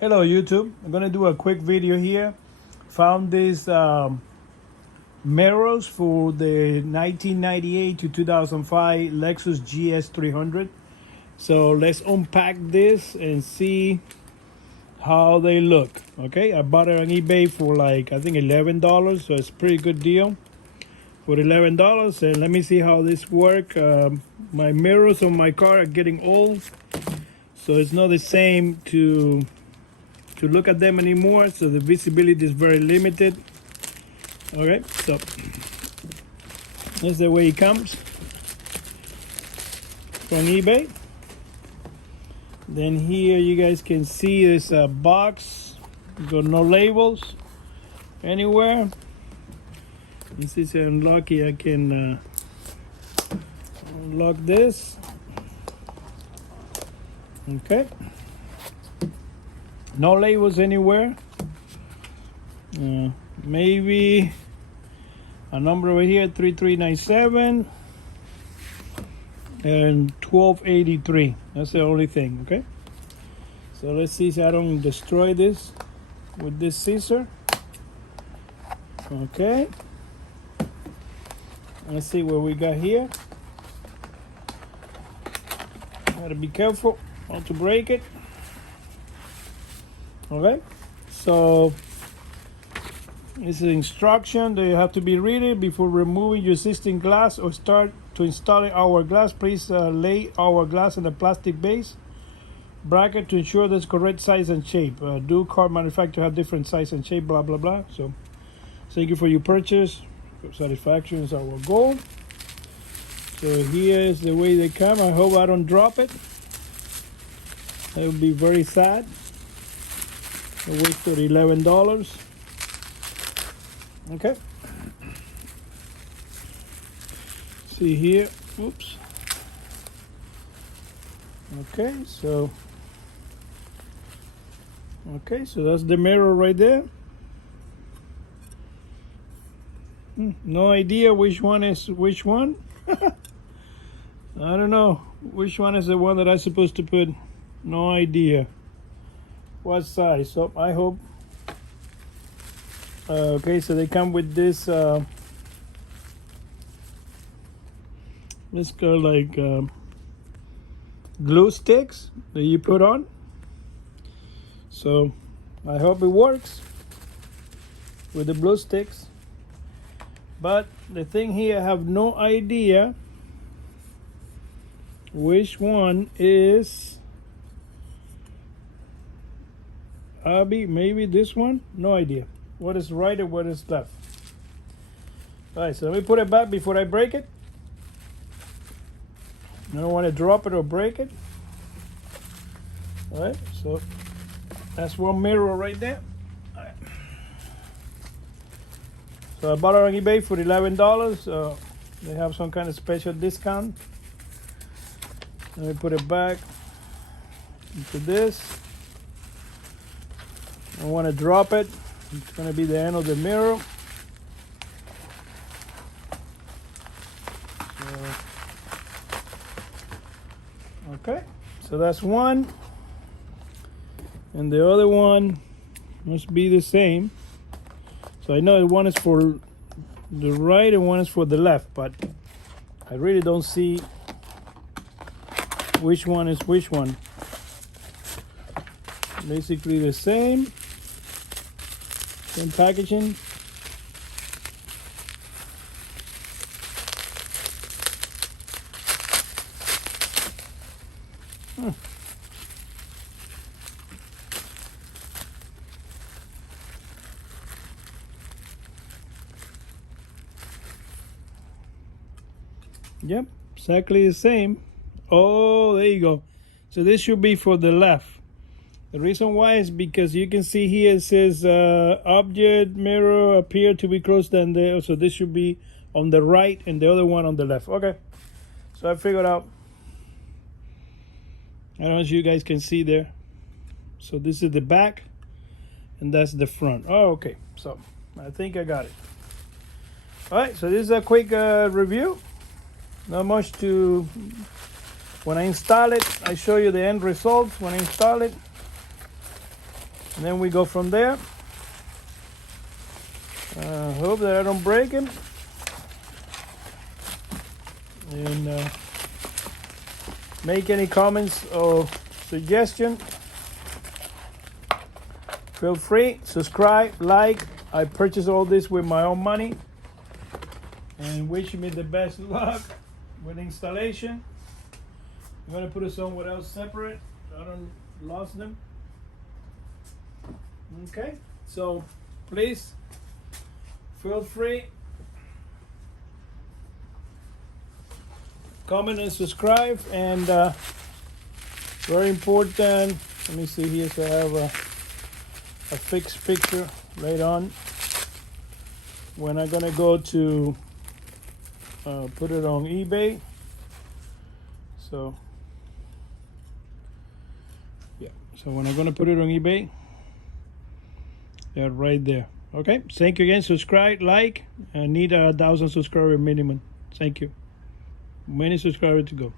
Hello YouTube, I'm gonna do a quick video here. Found these mirrors for the 1998 to 2005 Lexus gs300. So let's unpack this and see how they look. Okay, I bought it on eBay for like I think $11, so it's a pretty good deal for $11. And let me see how this work. My mirrors on my car are getting old, so it's not the same to look at them anymore, so the visibility is very limited. Okay, so that's the way it comes from eBay. Then here you guys can see this box. Got no labels anywhere. This is unlucky. I can unlock this. Okay. No labels anywhere. Maybe a number over here, 3397 and 1283. That's the only thing. Okay. So let's see if I don't destroy this with this scissor. Okay. Let's see what we got here. Gotta be careful not to break it. Okay, so this is instruction that you have to be reading before removing your existing glass or start to installing our glass. Please lay our glass in a plastic base bracket to ensure there's correct size and shape. Do car manufacturer have different size and shape? Blah blah blah. So thank you for your purchase. Satisfaction is our goal. So here is the way they come. I hope I don't drop it. That would be very sad. I wasted $11. Okay. See here. Oops. Okay, so that's the mirror right there. No idea which one is which one. I don't know which one is the one that I'm supposed to put. No idea what size. So I hope. Okay, so they come with this. Let's go like glue sticks that you put on. So I hope it works with the glue sticks. But the thing here, I have no idea which one is Abby. Maybe this one. No idea what is right and what is left. All right, so let me put it back before I break it. I don't want to drop it or break it. All right, so that's one mirror right there. All right. So I bought it on eBay for $11. They have some kind of special discount. Let me put it back into this. I don't want to drop it. It's going to be the end of the mirror. Okay, so that's one. And the other one must be the same. So I know one is for the right and one is for the left, but I really don't see which one is which one. Basically the same packaging. Yep, exactly the same. Oh, there you go. So this should be for the left. The reason why is because you can see here it says object mirror appear to be close than there. So this should be on the right and the other one on the left. Okay, so I figured out. I don't know if you guys can see there. So this is the back and that's the front. Oh, okay, so I think I got it. All right, so this is a quick review. Not much to When I install it, I show you the end results when I install it. And then we go from there. Hope that I don't break him. And make any comments or suggestion. Feel free, subscribe, like. I purchased all this with my own money. And wish me the best luck with installation. I'm gonna put it somewhere else separate. I don't lost them. Okay, so please feel free. Comment and subscribe, and very important. Let me see here, so I have a fixed picture right on. When I'm gonna go to put it on eBay. So yeah, so when I'm gonna put it on eBay, they're right there. Okay, thank you again. Subscribe, like. I need 1,000 subscriber minimum. Thank you. Many subscribers to go.